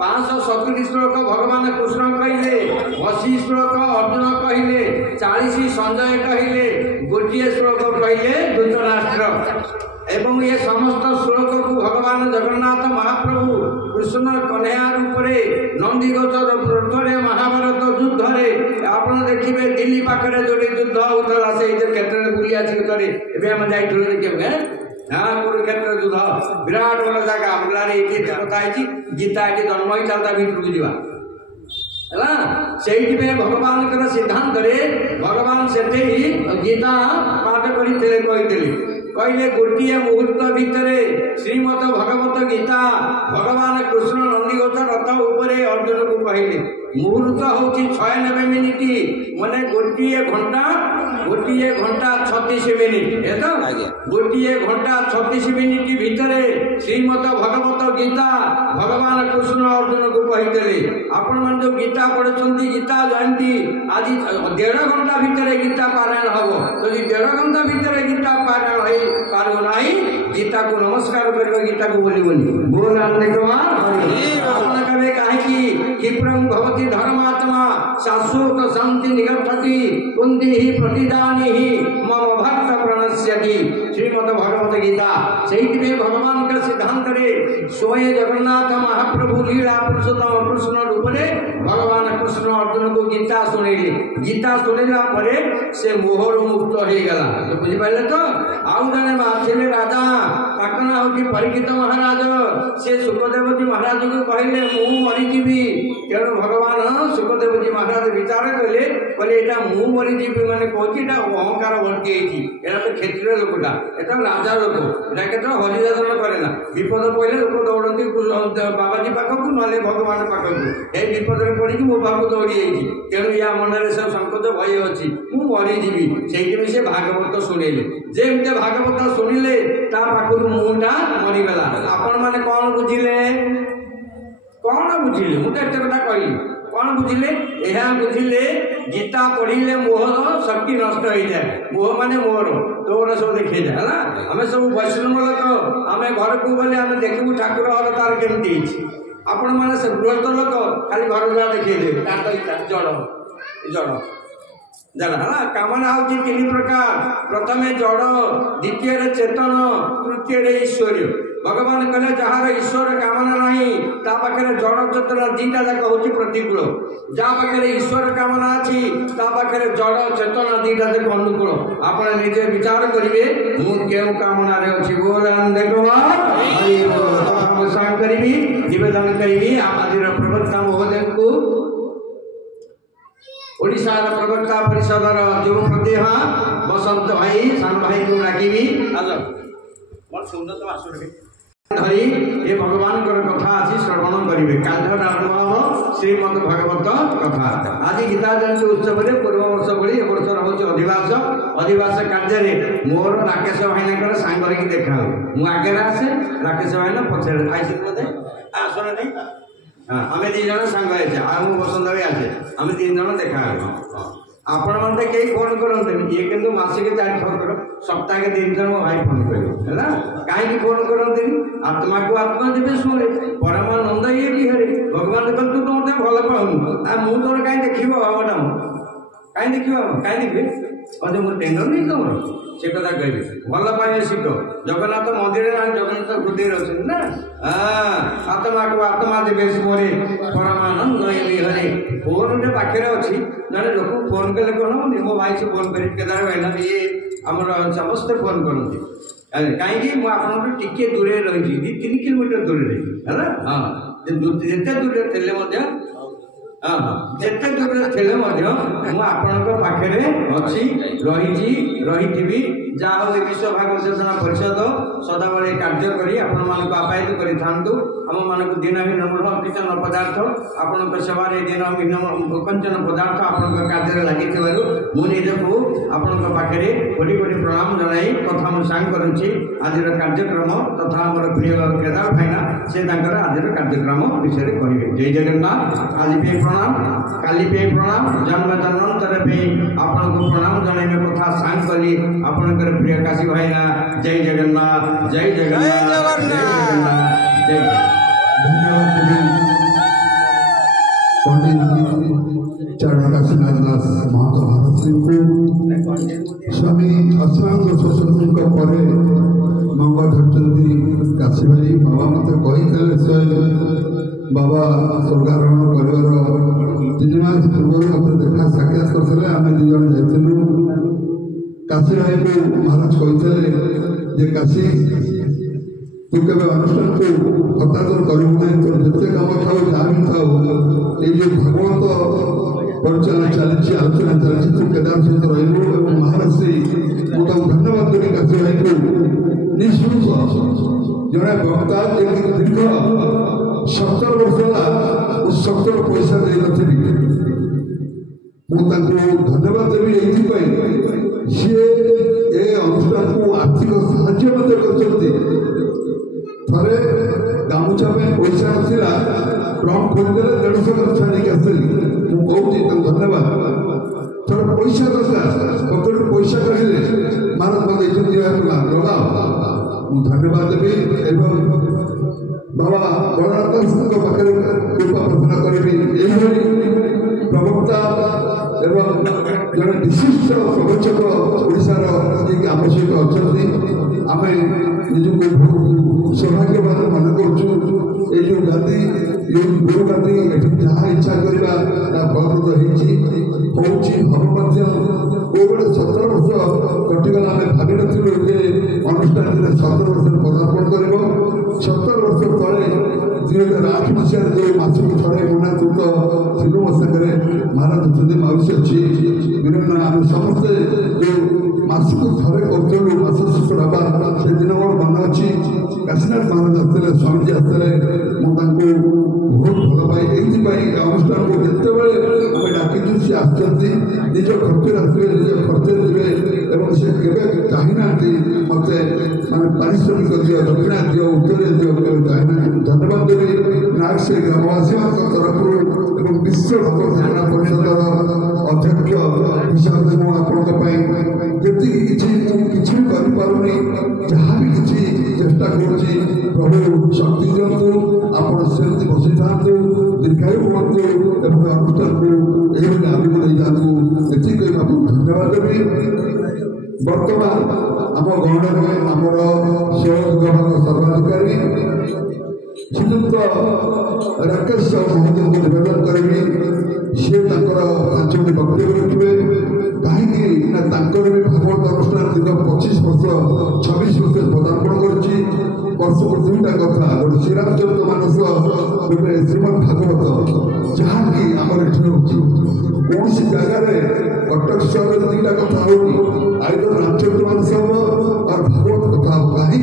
570 ଶ୍ଲୋକ ଭଗବାନ କୃଷ୍ଣ କହିଲେ, 80 ଶ୍ଲୋକ ଅର୍ଜୁନ କହିଲେ, 40 ସଞ୍ଜୟ କହିଲେ, ଗୋଟିଏ ଶ୍ଲୋକ କହିଲେ ଧୃତରାଷ୍ଟ୍ର। ଏବଂ ଏ ସମସ୍ତ ଶ୍ଲୋକକୁ ଭଗବାନ ଜଗନ୍ନାଥ ମହାପ୍ରଭୁ କୃଷ୍ଣ କହ୍ନେୟା ରୂପରେ ନନ୍ଦିଘୋଷର ପୃଷ୍ଠରେ ମହାଭାରତ ଯୁଦ୍ଧରେ ଆପଣ ଦେଖିବେ ଦିଲ୍ଲୀ ପାଖରେ ଯୋଉଠି ଯୁଦ୍ଧ ହଉଥିଲା ସେଇ କ୍ଷେତ୍ରରେ ବୁଲି ଆସିକି ଥରେ ଏବେ ଆମେ ଯାଇଥିଲୁ ଦେଖିବାକୁ। କୁରୁକ୍ଷେତ୍ର ଯୁଦ୍ଧ ବିରାଟ ବଡ଼ ଜାଗା। ଆମଲାରେ ଏଠି ଏତେ କଥା ହେଇଛି, ଗୀତା ଏଠି ଜନ୍ମ ହେଇଥିଲା, ତା ଭିତରକୁ ଯିବା ହେଲା। ସେଇଥିପାଇଁ ଭଗବାନଙ୍କର ସିଦ୍ଧାନ୍ତରେ ଭଗବାନ ସେଠି ଗୀତା ପାଠ କରିଥିଲେ, କହିଲେ ଗୋଟିଏ ମୁହୂର୍ତ୍ତ ଭିତରେ ଶ୍ରୀମଦ ଭଗବତ ଗୀତା ଭଗବାନ କୃଷ୍ଣ ନନ୍ଦିଘୋଷ ରଥ ଉପରେ ଅର୍ଜୁନକୁ କହିଲେ। ମୁହୂର୍ତ୍ତ ହଉଛି 96 ମିନିଟ୍, ମାନେ ଗୋଟିଏ ଘଣ୍ଟା 36 ମିନିଟ୍। ଗୋଟିଏ ଘଣ୍ଟା 36 ମିନିଟ୍ ଭିତରେ ଶ୍ରୀମଦ ଭଗବତ ଗୀତା ଭଗବାନ କୃଷ୍ଣ ଅର୍ଜୁନକୁ କହିଥିଲେ। ଆପଣମାନେ ଯୋଉ ଗୀତା ପଢୁଛନ୍ତି, ଗୀତା ଜାଣନ୍ତି, ଆଜି 1.5 ଘଣ୍ଟା ଭିତରେ ଗୀତା ପାରାୟଣ ହବ। ଯଦି 1.5 ଘଣ୍ଟା ଭିତରେ ଗୀତା ପାରାୟଣ ହେଇପାରିବ ନାହିଁ, ଗୀତାକୁ ନମସ୍କାର କରିବ, ଗୀତାକୁ ବୋଲିବନି। ବୋଲ ଆପଣ କହିବେ କାହିଁକି? କ୍ଷିପ୍ରଂ ଭବତି ଧର୍ମାତ୍ମା ଶାଶ୍ୱତ ଶାନ୍ତି ନିଗଚ୍ଛତି କୁନ୍ତି ହି ପ୍ରତିଦାନି ହି ମମ ଭକ୍ତ ପ୍ରଣଶ୍ୟତି। ଶ୍ରୀମଦ ଭଗବତ ଗୀତା। ସେଇଥିପାଇଁ ଭଗବାନଙ୍କ ସିଦ୍ଧାନ୍ତରେ ସ୍ୱୟଂ ଜଗନ୍ନାଥ ମହାପ୍ରଭୁ ଲୀଳା ପୁରୁଷୋତ୍ତମ କୃଷ୍ଣ ରୂପରେ ଭଗବାନ କୃଷ୍ଣ ଅର୍ଜୁନକୁ ଗୀତା ଶୁଣେଇଲେ। ଗୀତା ଶୁଣେଇଲା ପରେ ସେ ମୋହରୁ ମୁକ୍ତ ହେଇଗଲା। ବୁଝିପାରିଲେ ତ? ଆଉ ଜଣେ ଥିଲେ ରାଜା, ତାଙ୍କ ନାଁ ହଉଛି ପରୀକ୍ଷିତ ମହାରାଜ। ସେ ସୁଖଦେବଜୀ ମହାରାଜକୁ କହିଲେ ମୁଁ ମରିଯିବି। ତେଣୁ ଭଗବାନ ସୁଖଦେବଜୀ ମହାରାଜ ବିଚାର କଲେ, ଏଇଟା ମୁଁ ମରିଯିବି ମାନେ କହୁଛି ଏଇଟା ଅହଙ୍କାର ଭର୍ତ୍ତି ହେଇଛି, ଏଇଟା ତ କ୍ଷତ୍ରିୟ ଲୋକଟା, ଏଟା ରାଜା ଲୋକ, ଏଟା କେତେବେଳେ ହରିଦାସନ କରେ ନା। ବିପଦ ପଇଲେ ଲୋକ ଦୌଡ଼ନ୍ତି ବାବାଜୀ ପାଖକୁ, ନହେଲେ ଭଗବାନ ପାଖକୁ। ଏଇ ବିପଦରେ ପଡ଼ିକି ମୋ ପାଖକୁ ଦୌଡ଼ି ଯାଇଛି। ତେଣୁ ୟା ମନରେ ସବୁ ସଂକୋଚ ଭୟ ଅଛି, ମୁଁ ମରିଯିବି। ସେଇଥିପାଇଁ ସେ ଭାଗବତ ଶୁଣେଇଲେ। ଯେମିତି ଭାଗବତ ଶୁଣିଲେ ତା ପାଖରୁ ମୁହଁଟା ମରିଗଲା। ଆପଣ ମାନେ କଣ ବୁଝିଲେ? ମୁଁ ତ ଏତେ କଥା କହିଲି। କଣ ବୁଝିଲେ? ଏହା ବୁଝିଲେ ଗୀତା ପଢିଲେ ମୋହର ଶକ୍ତି ନଷ୍ଟ ହେଇଯାଏ। ମୋହ ମାନେ ମୋର ତୋର ସବୁ ଦେଖେଇଯାଏ ହେଲା। ଆମେ ସବୁ ବୈଷ୍ଣବ ଲୋକ, ଆମେ ଘରକୁ ଗଲେ ଆମେ ଦେଖିବୁ ଠାକୁର ଘର ତାର କେମିତି ହେଇଛି। ଆପଣ ମାନେ ସେ ଗୃହସ୍ଥ ଲୋକ ଖାଲି ଘର ଦ୍ୱାରା ଦେଖେଇଦେବେ, କାଠ ଇଟା ଜଡ଼ ହେଲା। କାମନା ହଉଛି 3 ପ୍ରକାର। ପ୍ରଥମେ ଜଡ଼, ଦ୍ୱିତୀୟରେ ଚେତନ, ତୃତୀୟରେ ଈଶ୍ୱରୀୟ। ଭଗବାନ କହିଲେ ଯାହାର ଈଶ୍ୱର କାମନା ନାହିଁ ତା ପାଖରେ ଜଡ଼ ଚେତନ ଦିଟା ଯାକ ହଉଛି ପ୍ରତିକୂଳ। ଯାହା ପାଖରେ ଈଶ୍ୱର କାମନା ଅଛି ତା ପାଖରେ ଜଡ଼ ଚେତନ ଦିଟା ଯାକ ଅନୁକୂଳ। ଆପଣ ନିଜେ ବିଚାର କରିବେ ମୁଁ କେଉଁ କାମନାରେ ଅଛି। କରିବି ନିବେଦନ କରିବି ଆଜିର ପ୍ରବକ୍ତା ମହୋଦୟଙ୍କୁ, ଓଡ଼ିଶାର ପ୍ରବକ୍ତା ପରିଷଦର ଯୁବ ପ୍ରତିଭା ବସନ୍ତ ଭାଇ ସାନ ଭାଇଙ୍କୁ ଡାକିବି। ଧରି ଏ ଭଗବାନଙ୍କର କଥା ଆସି ଶ୍ରବଣ କରିବେ। କାଲିଠାରୁ ଆରମ୍ଭ ହେବ ଶ୍ରୀମଦ ଭଗବତ କଥା। ଆଜି ଗୀତା ଜୟନ୍ତୀ ଉତ୍ସବରେ ପୂର୍ବ ବର୍ଷ ଭଳି ଏ ବର୍ଷ ରହୁଛି ଅଧିବାସ କାର୍ଯ୍ୟରେ ମୋର ରାକେଶ ଭାଇନାଙ୍କର ସାଙ୍ଗ ହେଇକି ଦେଖା ହୁଏ। ମୁଁ ଆଗରେ ଆସେ, ରାକେଶ ଭାଇନା ପଛରେ ଆଇସି ବୋଧେ ଆସୁନାହାନ୍ତି। ଆମେ 2 ଜଣ ସାଙ୍ଗ ହେଇଛେ, ଆଉ ମୁଁ ବସନ୍ତ ଭାଇ ଆସେ, ଆମେ 3 ଜଣ ଦେଖା ହବ। ଆପଣମାନେ ତ କେହି ଫୋନ୍ କରନ୍ତିନି, ଇଏ କିନ୍ତୁ ମାସିକ 4 ଥର ସପ୍ତାହକେ 3 ଥର ମୋ ଭାଇ ଫୋନ୍ କରିବ ହେଲା। କାହିଁକି ଫୋନ୍ କରନ୍ତିନି? ଆତ୍ମାକୁ ଆତ୍ମା ଦେବେ ଶୁଣେ, ପରମାନନ୍ଦ ଇଏ ବିହରେ। ଭଗବାନ କହିଲେ ତୁ ମୋତେ ଭଲ ପାଉନୁ, ଆଉ ମୁଁ ତୋର କାହିଁ ଦେଖିବ ହବଟା, କାହିଁ ଦେଖିବ, କାହିଁ ଦେଖିବେ ମୁଁ ଟେଣ୍ଡର ନେଇ ତମର ସେ କଥା କହିବେ। ଭଲ ପାଇବା ଶିଖ। ଜଗନ୍ନାଥ ମନ୍ଦିରରେ ଜଗନ୍ନାଥ ହୃଦୟରେ ଅଛନ୍ତି ନା। ଆତ୍ମାକୁ ଆତ୍ମା ଦେବେ ଶୁଣେ, ପରମାନନ୍ଦ ଇଏ ବିହରେ। ଫୋନ୍ଟେ ପାଖରେ ଅଛି, ଜଣେ ଲୋକକୁ ଫୋନ୍ କଲେ କ'ଣ ହବନି? ମୋ ଭାଇ ସେ ଫୋନ୍ କରି କେଦାର ଭାଇନା ଇଏ ଆମର ସମସ୍ତେ ଫୋନ୍ କରନ୍ତି। କାହିଁକି? ମୁଁ ଆପଣଙ୍କଠୁ ଟିକେ ଦୂରରେ ରହିଛି, 2-3 କିଲୋମିଟର ଦୂରରେ ହେଲା। ଯେତେ ଦୂରରେ ଥିଲେ ମଧ୍ୟ ଯେତେ ଦୂରରେ ଥିଲେ ମଧ୍ୟ ମୁଁ ଆପଣଙ୍କ ପାଖରେ ଅଛି, ରହିଛି, ରହିଥିବି। जहाँ हूँ विश्व भागवत सेना परिषद सदाबले कार्य करी आपण मानक आपायित करि थांतु आम मानक दिनहीन मूढ़ किचन पदार्थ आपण सेवार दिनहीन कंचन पदार्थ आपण कार्य लगी मु निजकू आपण पाखे कोटि कोटि प्रणाम जनाई कथा मु सांग करुच्ची आज कार्यक्रम तथा आमर प्रिय केदार भाईना से आज कार्यक्रम विषय कहे जय जगन्नाथ आज पे प्रणाम काली पे प्रणाम जन्म जन्मांतर पे आपन को प्रणाम जनाई कथा सांग कली आपनकर प्रिय काशी भाईना जय जगन्नाथ जय जगन्नाथ जय जगन्नाथ जय धन्यवाद पंडित चरण काशीनाथ दास महतो भारत सिंह को स्वामी अश्वांग सरस्वती पर मंग धरती काशी भाई बाबा मत कही स्वयं बाबा स्वर्गारोहण कर 3 मास पूर्व मत देखा साक्षात करते आम 2 जन जाइलु काशी भाई को महाराज कहते काशी तू केवे अनुष्ठान को हतादर करू नहीं तो जिते काम थाऊ जहाँ भी थाऊ ये जो भागवत परिचालन चली आलोचना चली तू केदार सहित रही महाराज से मुझे धन्यवाद देवी काशी भाई को निःशुल्क जड़े वक्ता दीर्घ 70 वर्ष है 70 पैसा दे नी मुझे धन्यवाद देवी ये सी ए अनुष्ठान को आर्थिक साहाय्य करते थे गामुचा में पैसा नाला ट्रंक खोलीदे 150 गच्छा नहीं आसली मुझे धन्यवाद थोड़ा पैसा दरकार पकेट पैसा कहले महाराज मत लगा धन्यवाद देवी एवं बाबा बलनाथ पाखे कृपा प्रार्थना करी प्रवक्ता एवं जड़े विशिष्ट प्रवचक ओडार आम सहित अच्छा आम निजक बहुत सौभाग्यवान मान करूँ जो गादी गुरु गादी जहाँ इच्छा करवा फलप्रद हम कोबड़े 17 वर्ष कटिगला आम भावी नु जे अनुष्ठान 17 वर्ष पदार्पण कर 17 वर्ष तले 2008 मसीह जो मासक थोड़े मुना दूत थिलु मो सागर महाराज अच्छे माउसी अच्छी विभिन्न आम समस्ते जो मासक थोड़े करूँ मास शेष ढाबा से दिन मोर मन अच्छी काशीनाथ महाराज आसते स्वामीजी आसते मुझे बहुत भल पाई ये अनुष्ठान को जिते आम डाकिचु सी आसती निज खर्च आसवे निज खर्च देवे और सी के चाहना मत मानते पारिश्रमिक दियो दक्षिणा दियो उत्तर दियो चाहना धन्यवाद देवी नाग से ग्रामवासी तरफ विश्व भगवत सेना परिषद अध्यक्ष हिसाब से मुझे किसी भी करें जहाँ भी किसी चेष्टा करुँची प्रभु शक्ति दिंतु आप सेमती बसी था दीर्घायु हूँ अनुष्ठान को यही आगे नहीं जातु ये धन्यवाद देवी बर्तमान आम गहण में आमर सेवा विभाग सर्वाधिकारी श्रीजुक्त राकेश महोदय को निवेदन करी सी 5 मिनट वक्तव्य रखिए कहीं भी भागवत अनुष्ठान दीर्घ 25 वर्ष 26 वर्ष पदार्पण करवर्ष को 2टा कथा गोटे श्रीरामचरित मानस गोटे श्रीमद भागवत जहाँकि आमर ये कौन सी जगार कटक सहर 2टा कथा हो आइदर रामचरित मानस हम और भागवत कथा हो कहीं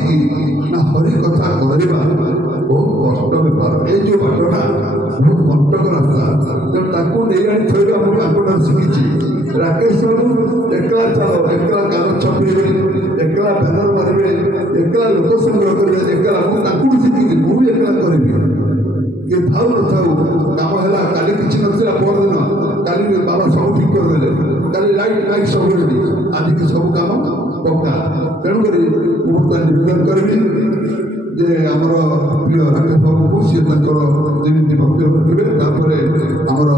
हरि कथा कहवा बहुत कष्ट बेपार ये जो घटना बहुत कंटक रास्ता तेणु नहीं आनी थोड़ा मुझे शिखी राकेश बाबू एकला चाल एकला गान छपेबे एकला बैनर मारे एकला लोक संग्रह करेंगे एकला मुझे शिखी मुझे एकला करी ये थाऊ न थाऊ काम है काली किसी ना परदिन काली बाबा सब ठीक करदे काली लाइट सब आज की सब काम पक्का तेणुक मुझे निवेदन करी जे आमर प्रिय राकेश बाबू को सी जमी वक्तव्य रखिए आमर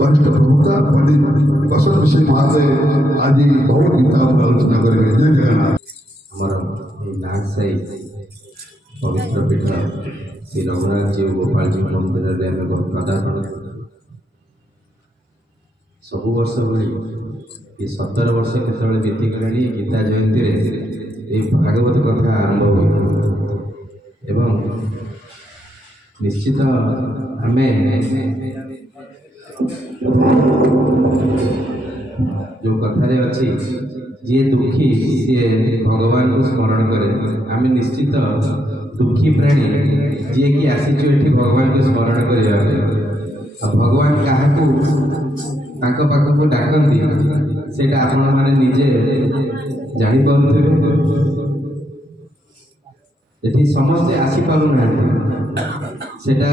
वरिष्ठ प्रवक्ता पंडित बसंत सिंह महादेव आज भगवदगीता आलोचना करेंगे जय जगन्नाथ हमारा नागसाई पवित्र पीठ श्री रघुनाथ जी गोपाल जी मंदिर में पदार्पण सब वर्ष भाई ये 17 वर्ष केत बीतीगला गीता जयंती ये भागवत कथा आरंभ हुए एवं निश्चित आम जो कथारे अच्छी जी दुखी सी भगवान को स्मरण करे आम निश्चित दुखी प्राणी जी कि आसीचु एठी भगवान को स्मरण करिया भगवान क्या पाखक डाकती से आपण मैंने निजे जापारे ये समस्ते आसीपार सेटा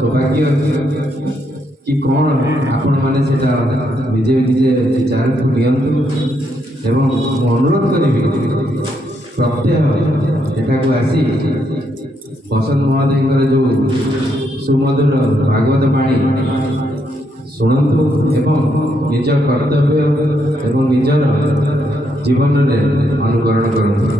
सौभाग्य कि कौन आपण मैंने निजे निजे विचार को नियंतु एवं अनुरोध करी प्रत्यय एठाक आसी बसंत महोदय जो सुमधुर भागवत बाणी शुणु एवं निज कर्तव्य एवं निजर जीवन में अनुकरण करूँ।